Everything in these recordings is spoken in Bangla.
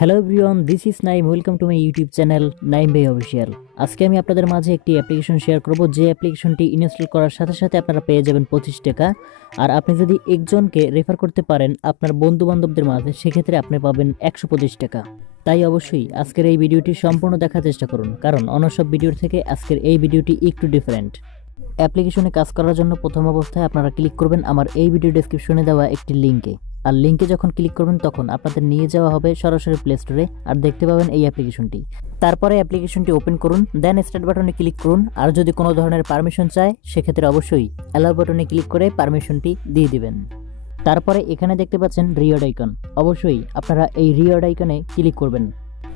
Hello everyone, this is Naim. Welcome to my YouTube channel Naim ভাই অফিসিয়াল। আজকে আমি আপনাদের মাঝে একটি অ্যাপ্লিকেশন শেয়ার করব, যে অ্যাপ্লিকেশনটি ইনস্টল করার সাথে সাথে আপনারা পেয়ে যাবেন 25 টাকা। আর আপনি যদি একজনকে রেফার করতে পারেন আপনার বন্ধু বান্ধবদের মাঝে, সেক্ষেত্রে আপনি পাবেন 125 টাকা। তাই অবশ্যই আজকের এই ভিডিওটি সম্পূর্ণ দেখার চেষ্টা করুন, কারণ অন্য সব ভিডিওর থেকে আজকের এই ভিডিওটি একটু ডিফারেন্ট। অ্যাপ্লিকেশনে কাজ করার জন্য প্রথম অবস্থায় আপনারা ক্লিক করবেন আমার এই ভিডিও ডেসক্রিপশনে দেওয়া একটি লিঙ্কে। আর লিঙ্কে যখন ক্লিক করবেন তখন আপনাদের নিয়ে যাওয়া হবে সরাসরি প্লে স্টোরে, আর দেখতে পাবেন এই অ্যাপ্লিকেশনটি। তারপরে অ্যাপ্লিকেশনটি ওপেন করুন, দেন স্টার্ট বাটনে ক্লিক করুন। আর যদি কোনো ধরনের পারমিশন চায় সেক্ষেত্রে অবশ্যই অ্যালাউ বাটনে ক্লিক করে পারমিশনটি দিয়ে দিবেন। তারপরে এখানে দেখতে পাচ্ছেন রিওয়ার্ড আইকন, অবশ্যই আপনারা এই রিওয়ার্ড আইকনে ক্লিক করবেন।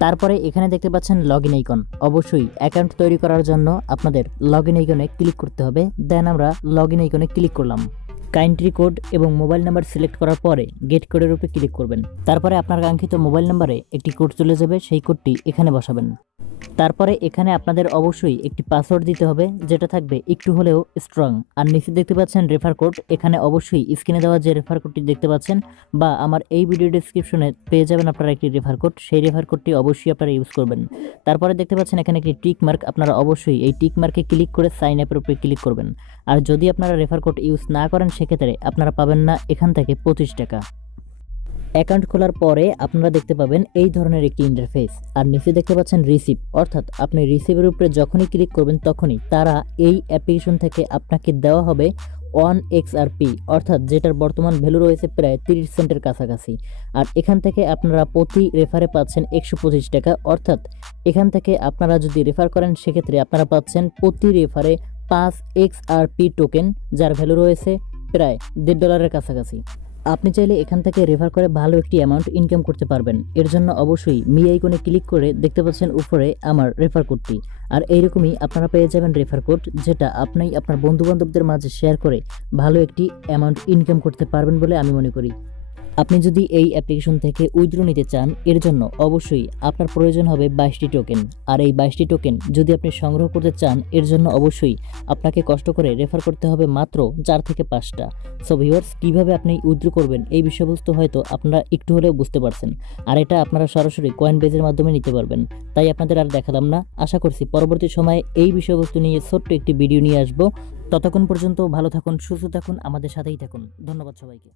তারপরে এখানে দেখতে পাচ্ছেন লগ ইন আইকন, অবশ্যই অ্যাকাউন্ট তৈরি করার জন্য আপনাদের লগ ইন আইকনে ক্লিক করতে হবে। দেন আমরা লগ ইন আইকনে ক্লিক করলাম। কান্ট্রি কোড এবং মোবাইল নাম্বার সিলেক্ট করার পরে গেট কোডের উপরে ক্লিক করবেন। তারপরে আপনার কাঙ্ক্ষিত মোবাইল নাম্বারে একটি কোড চলে যাবে, সেই কোডটি এখানে বসাবেন। তারপরে এখানে আপনাদের অবশ্যই একটি পাসওয়ার্ড দিতে হবে, যেটা থাকবে একটু হলেও স্ট্রং। আর নিচে দেখতে পাচ্ছেন রেফার কোড, এখানে অবশ্যই স্ক্রিনে দেওয়া যে রেফার কোডটি দেখতে পাচ্ছেন বা আমার এই ভিডিও ডেসক্রিপশনে পেয়ে যাবেন আপনারা একটি রেফার কোড, সেই রেফার কোডটি অবশ্যই আপনারা ইউজ করবেন। তারপরে দেখতে পাচ্ছেন এখানে একটি টিক মার্ক, আপনারা অবশ্যই এই টিক মার্কে ক্লিক করে সাইন আপের উপরে ক্লিক করবেন। আর যদি আপনারা রেফার কোড ইউজ না করেন সেক্ষেত্রে আপনারা পাবেন না এখান থেকে 25 টাকা। অ্যাকাউন্ট খোলার পরে আপনারা দেখতে পাবেন এই ধরনের একটি ইন্টারফেস। আর নিচে দেখতে পাচ্ছেন রিসিভ, অর্থাৎ আপনি রিসিভের উপরে যখনই ক্লিক করবেন তখনই তারা এই অ্যাপ্লিকেশন থেকে আপনাকে দেওয়া হবে 1 XRP, অর্থাৎ যেটার বর্তমান ভ্যালু রয়েছে প্রায় 30 সেন্টের কাছাকাছি। আর এখান থেকে আপনারা প্রতি রেফারে পাচ্ছেন 125 টাকা, অর্থাৎ এখান থেকে আপনারা যদি রেফার করেন সেক্ষেত্রে আপনারা পাচ্ছেন প্রতি রেফারে 5 XRP টোকেন, যার ভ্যালু রয়েছে প্রায় $1.5 কাছাকাছি। আপনি চাইলে এখান থেকে রেফার করে ভালো একটি অ্যামাউন্ট ইনকাম করতে পারবেন। এর জন্য অবশ্যই মি আইকনে ক্লিক করে দেখতে পাচ্ছেন উপরে আমার রেফার কোডটি। আর এইরকমই আপনারা পেয়ে যাবেন রেফার কোড, যেটা আপনি আপনার বন্ধু বান্ধবদের মাঝে শেয়ার করে ভালো একটি অ্যামাউন্ট ইনকাম করতে পারবেন বলে আমি মনে করি। আপনি যদি এই অ্যাপ্লিকেশন থেকে উইথড্র নিতে চান, এর জন্য অবশ্যই আপনার প্রয়োজন হবে 22টি টোকেন। আর এই 22টি টোকেন যদি আপনি সংগ্রহ করতে চান, এর জন্য অবশ্যই আপনাকে কষ্ট করে রেফার করতে হবে মাত্র 4 থেকে 5টা। সো ভিউয়ার্স, কীভাবে আপনি উইথড্র করবেন এই বিষয়বস্তু হয়তো আপনারা একটু হলেও বুঝতে পারছেন। আর এটা আপনারা সরাসরি কয়েন বেজের মাধ্যমে নিতে পারবেন। তাই আপনাদের আর দেখালাম না, আশা করছি পরবর্তী সময়ে এই বিষয়বস্তু নিয়ে ছোট্ট একটি ভিডিও নিয়ে আসবো। ততক্ষণ পর্যন্ত ভালো থাকুন, সুস্থ থাকুন, আমাদের সাথেই থাকুন। ধন্যবাদ সবাইকে।